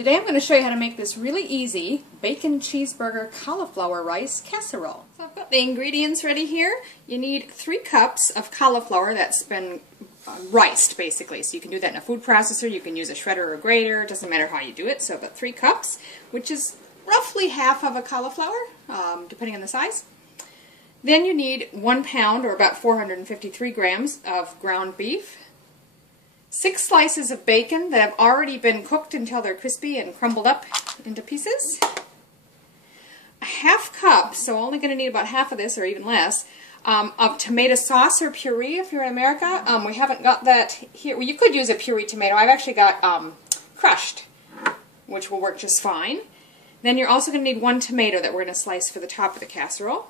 Today I'm going to show you how to make this really easy bacon cheeseburger cauliflower rice casserole. So I've got the ingredients ready here. You need 3 cups of cauliflower that's been riced basically. So you can do that in a food processor, you can use a shredder or a grater, it doesn't matter how you do it. So I've got 3 cups, which is roughly half of a cauliflower, depending on the size. Then you need 1 pound or about 453 grams of ground beef. 6 slices of bacon that have already been cooked until they're crispy and crumbled up into pieces. A half cup, so only going to need about half of this or even less, of tomato sauce or puree if you're in America. We haven't got that here. Well, you could use a puree tomato. I've actually got crushed, which will work just fine. Then you're also going to need 1 tomato that we're going to slice for the top of the casserole.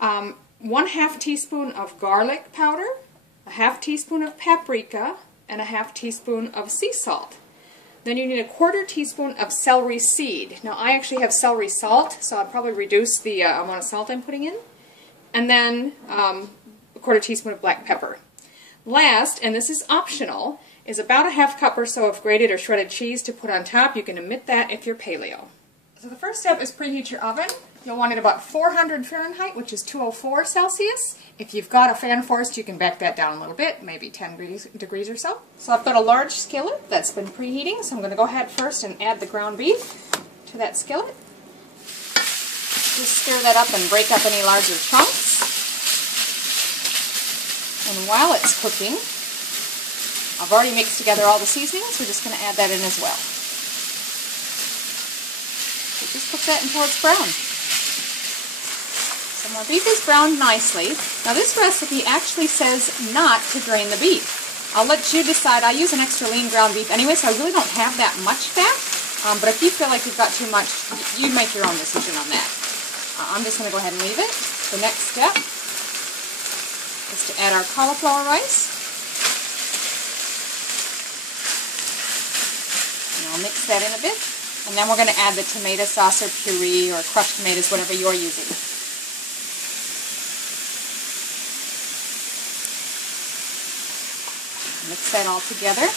1/2 teaspoon of garlic powder, a 1/2 teaspoon of paprika, and a 1/2 teaspoon of sea salt. Then you need a 1/4 teaspoon of celery seed. Now I actually have celery salt, so I'll probably reduce the amount of salt I'm putting in. And then a 1/4 teaspoon of black pepper. Last, and this is optional, is about a 1/2 cup or so of grated or shredded cheese to put on top. You can omit that if you're paleo. So the first step is preheat your oven. You'll want it about 400 Fahrenheit, which is 204 Celsius. If you've got a fan forced, you can back that down a little bit, maybe 10 degrees or so. So I've got a large skillet that's been preheating, so I'm going to go ahead first and add the ground beef to that skillet. Just stir that up and break up any larger chunks. And while it's cooking, I've already mixed together all the seasonings. We're just going to add that in as well. So just cook that until it's brown. So my beef is browned nicely. Now this recipe actually says not to drain the beef. I'll let you decide. I use an extra lean ground beef anyway, so I really don't have that much fat. But if you feel like you've got too much, you make your own decision on that. I'm just going to go ahead and leave it. The next step is to add our cauliflower rice. And I'll mix that in a bit. And then we're going to add the tomato sauce or puree or crushed tomatoes, whatever you're using. Mix that all together.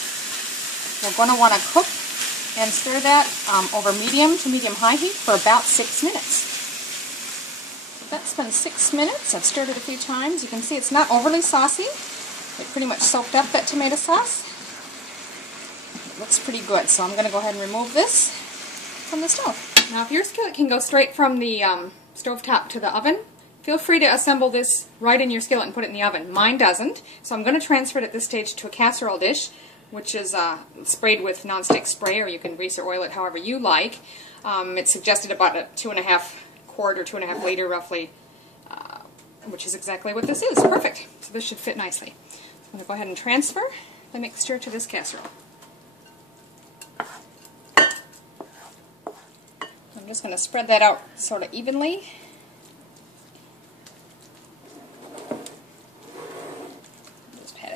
We're going to want to cook and stir that over medium to medium-high heat for about 6 minutes. So that's been 6 minutes. I've stirred it a few times. You can see it's not overly saucy. It pretty much soaked up that tomato sauce. It looks pretty good, so I'm going to go ahead and remove this from the stove. Now if your skillet can go straight from the stovetop to the oven, feel free to assemble this right in your skillet and put it in the oven. Mine doesn't, so I'm going to transfer it at this stage to a casserole dish, which is sprayed with nonstick spray, or you can grease or oil it however you like. It's suggested about a 2.5 quart or 2.5 liter roughly, which is exactly what this is. Perfect. So this should fit nicely. I'm going to go ahead and transfer the mixture to this casserole. I'm just going to spread that out sort of evenly.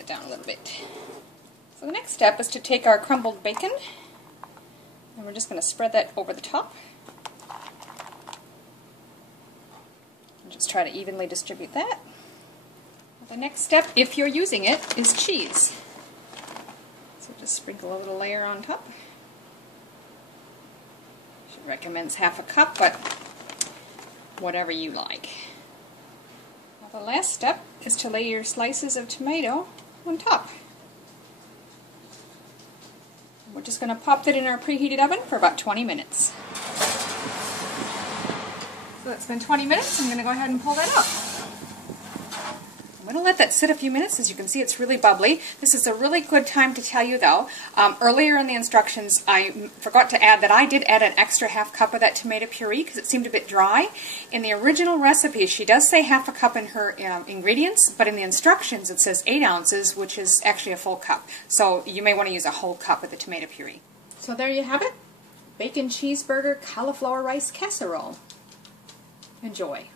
Down a little bit. So the next step is to take our crumbled bacon, and we're just going to spread that over the top. And just try to evenly distribute that. The next step, if you're using it, is cheese. So just sprinkle a little layer on top. She recommends 1/2 cup, but whatever you like. Now the last step is to lay your slices of tomato on top. We're just going to pop that in our preheated oven for about 20 minutes. So it's been 20 minutes. I'm going to go ahead and pull that out. I'm going to let that sit a few minutes. As you can see, it's really bubbly. This is a really good time to tell you, though. Earlier in the instructions, I forgot to add that I did add an extra 1/2 cup of that tomato puree because it seemed a bit dry. In the original recipe, she does say 1/2 cup in her ingredients, but in the instructions it says 8 ounces, which is actually a full cup. So you may want to use a whole cup of the tomato puree. So there you have it. Bacon cheeseburger cauliflower rice casserole. Enjoy.